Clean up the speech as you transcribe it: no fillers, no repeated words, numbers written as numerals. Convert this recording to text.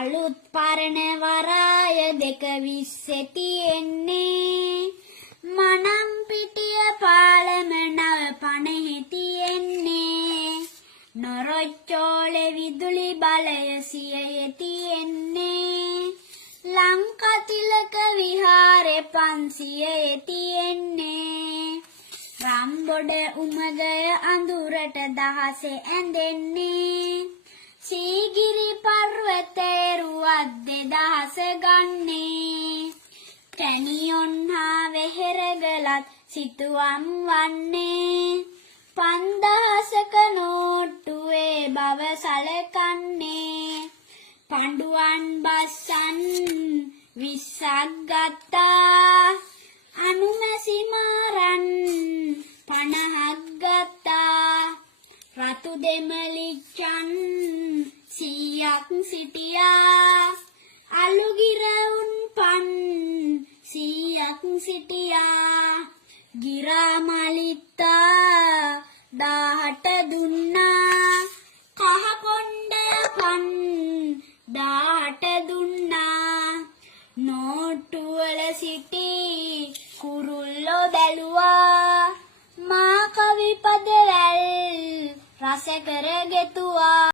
අලුත් පරණ වරාය දෙක විස්සේ තියෙන්නේ මනම් පිටිය පාලම නව පණෙහි තියෙන්නේ නොරොච්චෝලේ විදුලි බලය සියයේ තියෙන්නේ ලංකතිලක විහාරේ 500 තියෙන්නේ රම්බොඩ උමගය අඳුරට දහසේ ඇඳෙන්නේ සීගිරි පර්වතේ රුවත් 2000 ගන්නේ කැනියොන් හා වෙහෙරගලත් සිතුවම් වන්නේ 5000ක නෝට්ටුවේ බව සලකන්නේ පඬුවන් බස්සන් 20ක් ගත්තා අනුමැසි මාරන් 50ක් ගත්තා රතු දෙමලිච්චන් 100ක් සිටියා අලුගිරවුන් පන් 100ක් සිටියා ගිරාමලිත්තා 18 දුන්නා කහ කොණ්ඩය පන් 18 දුන්නා නෝට්ටු වල සිටි කුරුල්ලෝ බැලුවා මා කවි පදවැල් රස කර ගෙතුවා